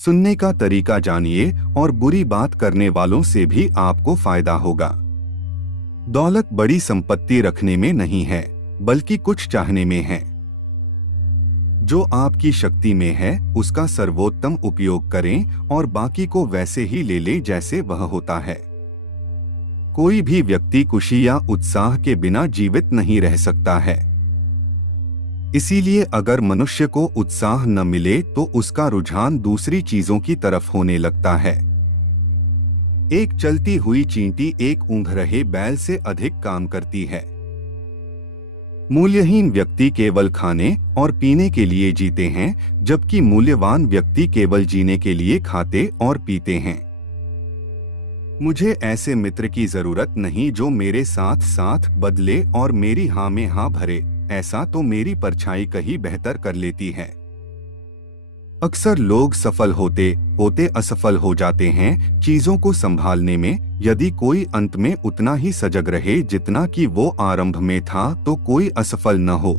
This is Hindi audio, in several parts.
सुनने का तरीका जानिए और बुरी बात करने वालों से भी आपको फायदा होगा। दौलत बड़ी संपत्ति रखने में नहीं है, बल्कि कुछ चाहने में है। जो आपकी शक्ति में है उसका सर्वोत्तम उपयोग करें और बाकी को वैसे ही ले ले जैसे वह होता है। कोई भी व्यक्ति खुशी या उत्साह के बिना जीवित नहीं रह सकता है। इसीलिए अगर मनुष्य को उत्साह न मिले तो उसका रुझान दूसरी चीजों की तरफ होने लगता है। एक चलती हुई चींटी एक ऊँघ रहे बैल से अधिक काम करती है। मूल्यहीन व्यक्ति केवल खाने और पीने के लिए जीते हैं, जबकि मूल्यवान व्यक्ति केवल जीने के लिए खाते और पीते हैं। मुझे ऐसे मित्र की जरूरत नहीं जो मेरे साथ साथ बदले और मेरी हाँ में हाँ भरे, ऐसा तो मेरी परछाई कहीं बेहतर कर लेती है। अक्सर लोग सफल होते होते असफल हो जाते हैं चीजों को संभालने में। यदि कोई अंत में उतना ही सजग रहे जितना कि वो आरंभ में था तो कोई असफल न हो।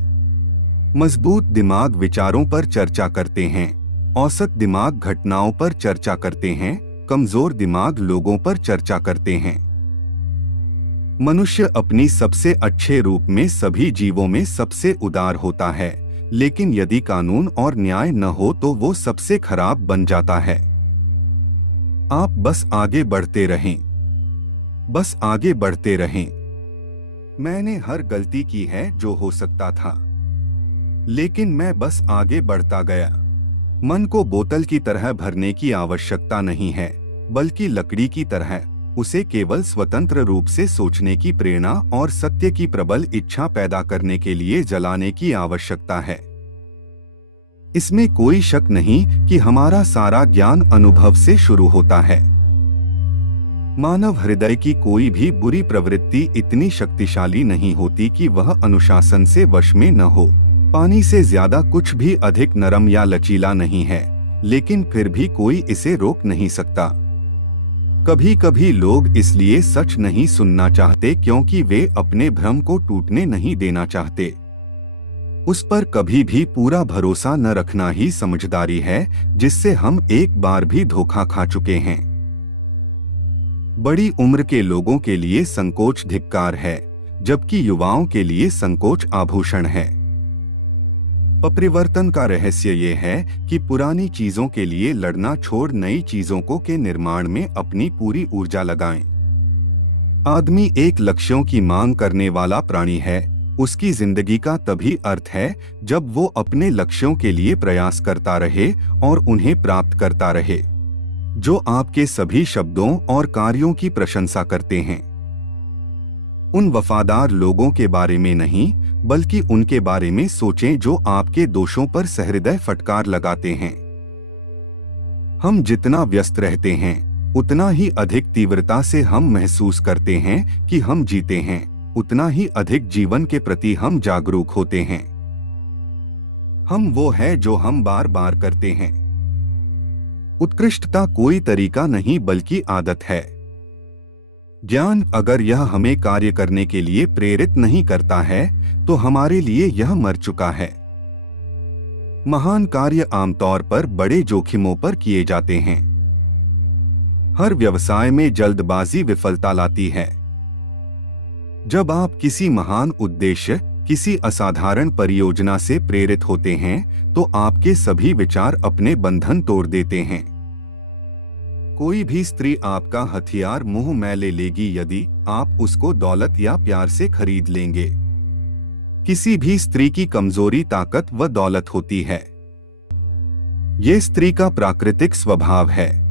मजबूत दिमाग विचारों पर चर्चा करते हैं, औसत दिमाग घटनाओं पर चर्चा करते हैं, कमजोर दिमाग लोगों पर चर्चा करते हैं। मनुष्य अपनी सबसे अच्छे रूप में सभी जीवों में सबसे उदार होता है, लेकिन यदि कानून और न्याय न हो तो वो सबसे खराब बन जाता है। आप बस आगे बढ़ते रहें, बस आगे बढ़ते रहें। मैंने हर गलती की है जो हो सकता था, लेकिन मैं बस आगे बढ़ता गया। मन को बोतल की तरह भरने की आवश्यकता नहीं है, बल्कि लकड़ी की तरह उसे केवल स्वतंत्र रूप से सोचने की प्रेरणा और सत्य की प्रबल इच्छा पैदा करने के लिए जलाने की आवश्यकता है। इसमें कोई शक नहीं कि हमारा सारा ज्ञान अनुभव से शुरू होता है। मानव हृदय की कोई भी बुरी प्रवृत्ति इतनी शक्तिशाली नहीं होती कि वह अनुशासन से वश में न हो। पानी से ज्यादा कुछ भी अधिक नरम या लचीला नहीं है, लेकिन फिर भी कोई इसे रोक नहीं सकता। कभी कभी लोग इसलिए सच नहीं सुनना चाहते क्योंकि वे अपने भ्रम को टूटने नहीं देना चाहते। उस पर कभी भी पूरा भरोसा न रखना ही समझदारी है, जिससे हम एक बार भी धोखा खा चुके हैं। बड़ी उम्र के लोगों के लिए संकोच धिक्कार है, जबकि युवाओं के लिए संकोच आभूषण है। परिवर्तन का रहस्य ये है कि पुरानी चीजों के लिए लड़ना छोड़ नई चीजों के निर्माण में अपनी पूरी ऊर्जा लगाएं। आदमी एक लक्ष्यों की मांग करने वाला प्राणी है। उसकी जिंदगी का तभी अर्थ है जब वो अपने लक्ष्यों के लिए प्रयास करता रहे और उन्हें प्राप्त करता रहे, जो आपके सभी शब्दों और कार्यों की प्रशंसा करते हैं। उन वफादार लोगों के बारे में नहीं, बल्कि उनके बारे में सोचें जो आपके दोषों पर सहृदय फटकार लगाते हैं। हम जितना व्यस्त रहते हैं, उतना ही अधिक तीव्रता से हम महसूस करते हैं कि हम जीते हैं, उतना ही अधिक जीवन के प्रति हम जागरूक होते हैं। हम वो है जो हम बार बार करते हैं। उत्कृष्टता कोई तरीका नहीं बल्कि आदत है। ज्ञान अगर यह हमें कार्य करने के लिए प्रेरित नहीं करता है तो हमारे लिए यह मर चुका है। महान कार्य आमतौर पर बड़े जोखिमों पर किए जाते हैं। हर व्यवसाय में जल्दबाजी विफलता लाती है। जब आप किसी महान उद्देश्य, किसी असाधारण परियोजना से प्रेरित होते हैं तो आपके सभी विचार अपने बंधन तोड़ देते हैं। कोई भी स्त्री आपका हथियार मुंह में ले लेगी यदि आप उसको दौलत या प्यार से खरीद लेंगे। किसी भी स्त्री की कमजोरी ताकत व दौलत होती है। ये स्त्री का प्राकृतिक स्वभाव है।